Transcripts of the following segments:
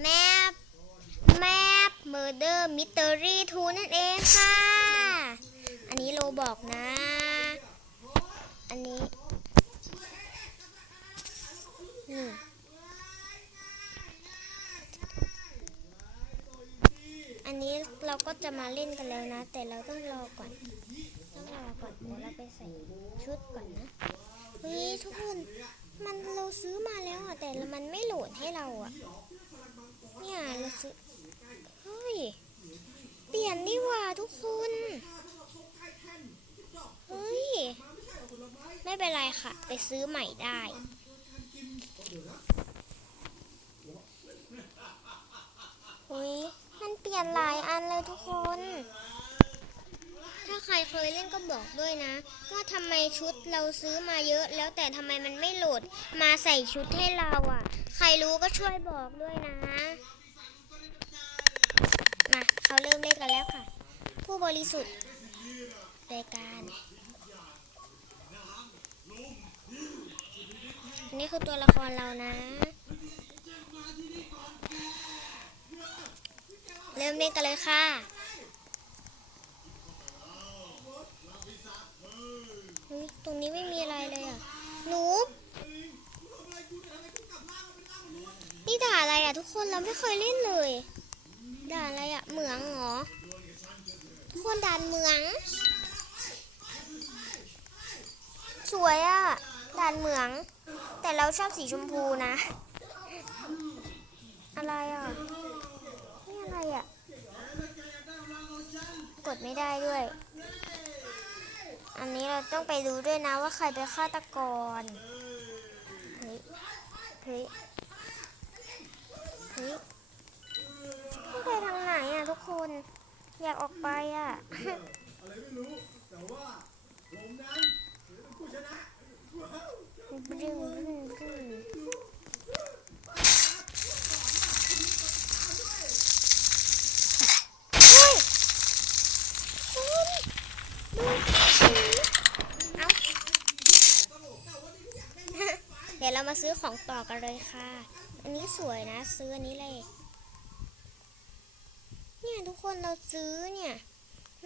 แมปแมปเมอร์เดอร์มิสเตอรี่ทูนั่นเองค่ะ อันนี้โลบอกนะ อันนี้นี่อันนี้เราก็จะมาเล่นกันแล้วนะ แต่เราต้องรอก่อน ต้องรอก่อนเดี๋ยวเราไปใส่ชุดก่อนนะเฮ้ยทุกคนมันเราซื้อมาแล้วอะแต่มันไม่โหลดให้เราอะ เนี่ยเราซื้อเฮ้ย เปลี่ยนดีกว่าทุกคน เฮ้ย ไม่เป็นไรค่ะ ไปซื้อใหม่ได้ เฮ้ย มันเปลี่ยนหลายอันเลยทุกคน ใครเคยเล่นก็บอกด้วยนะ ว่าทำไมชุดเราซื้อมาเยอะ แล้วแต่ทำไมมันไม่โหลดมาใส่ชุดให้เราอะ ใครรู้ก็ช่วยบอกด้วยนะ มาเขาเริ่มเล่นกันแล้วค่ะ ผู้บริสุทธิ์รายการอันนี้คือตัวละครเรานะ เริ่มเล่นกันเลยค่ะ เฮ้ยตรงนี้ไม่มีอะไรเลยอะ หนู นี่ด่าอะไรอะทุก คนเราไม่เคยเล่นเลย ด่านอะไรอะเหมืองเหรอทุกคนด่านเหมือง สวยอะด่านเหมือง แต่เราชอบสีชมพูนะ อะไรอะนี่อะไรอะกดไม่ได้ด้วย อันนี้เราต้องไปดูด้วยนะว่าใครเป็นฆาตกร เฮ้ย เฮ้ย เฮ้ย ไม่ไปทางไหนอะทุกคน อยากออกไปอะ อะไรไม่รู้ แต่ว่าผมนั้นถือเป็นผู้ชนะ บึ้งบึ้งบึ้งเฮ้ยคุณดูสี เดี๋ยวเรามาซื้อของต่อกันเลยค่ะ อันนี้สวยนะซื้ออันนี้เลย เนี่ยทุกคนเราซื้อเนี่ย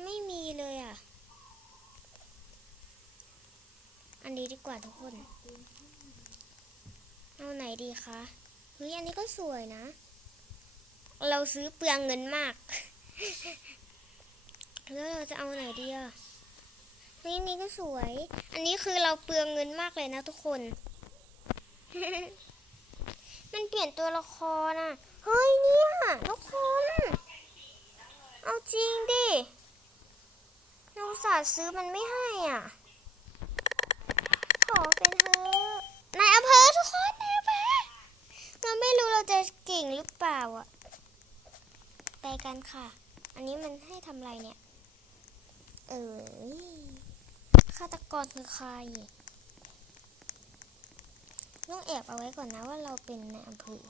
ไม่มีเลยอะ อันนี้ดีกว่าทุกคน เอาไหนดีคะเฮ้ยอันนี้ก็สวยนะ เราซื้อเปลืองเงินมาก แล้วเราจะเอาไหนดีอะ นนี้ก็สวย อันนี้คือเราเปลืองเงินมากเลยนะทุกคน มันเปลี่ยนตัวละครอะ เฮ้ยเนี่ยทุกคน เอาจริงดิเราสาห์ซื้อมันไม่ให้อะ ขอเป็นเธอนายอำเภอทุกคนนายอำเภอเราไม่รู้เราจะเก่งหรือเปล่าอะ ไปกันค่ะ อันนี้มันให้ทำอะไรเนี่ย เออ ฆาตกรคือใครต้องแอบเอาไว้ก่อนนะว่าเราเป็นนายอำเภอ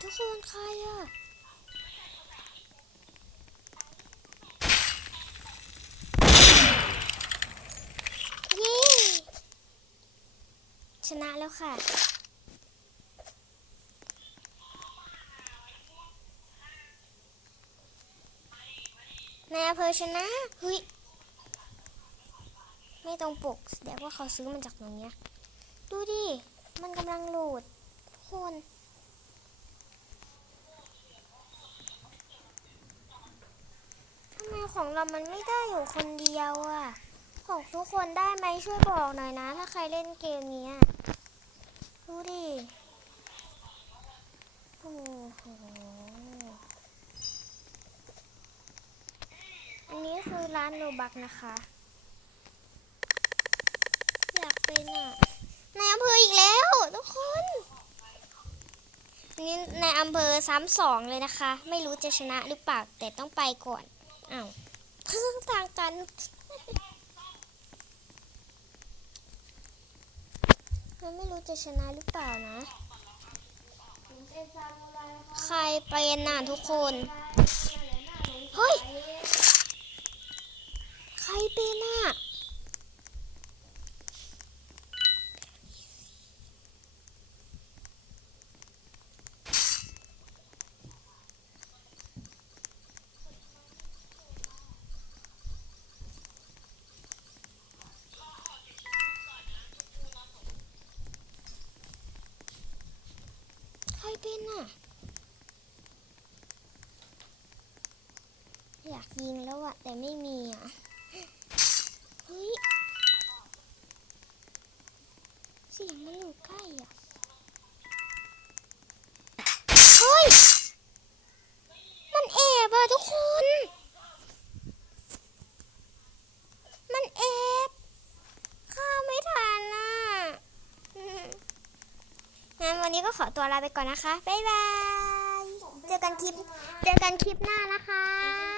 ทุกคนใครอะ เย้ ชนะแล้วค่ะ นายอำเภอชนะเฮ้ยไม่ตรงปกแสดงว่าเขาซื้อมันจากตรงเนี้ยดูดิ มันกำลังโหลดทุกคนทำไมของเรามันไม่ได้อยู่คนเดียวอะ ของทุกคนได้ไหมช่วยบอกหน่อยนะ ถ้าใครเล่นเกมนี้ดูดิโอ้โหอันนี้คือร้านโนบักนะคะ อยากเป็นอะในอำเภออีกแล้ว ทุกคนนนี่ในอำเภอซ้ำสองเลยนะคะ ไม่รู้จะชนะหรือเปล่า แต่ต้องไปก่อนอ้าวเครื่องต่างกัน มันไม่รู้จะชนะหรือเปล่านะ ใครเป็นน่ะทุกคน เฮ้ย ใครเป็นน่ะ ใครเป็นน่ะ อยากยิงแล้วอะแต่ไม่มีอะเฮ้ยเสียงมันอยู่ใกล้อะเฮ้ย มันแอบอะทุกคน มันแอบฆ่าไม่ทันอะงั้นวันนี้ก็ขอตัวลาไปก่อนนะคะ บ๊ายบาย เจอกันคลิป เจอกันคลิปหน้านะคะ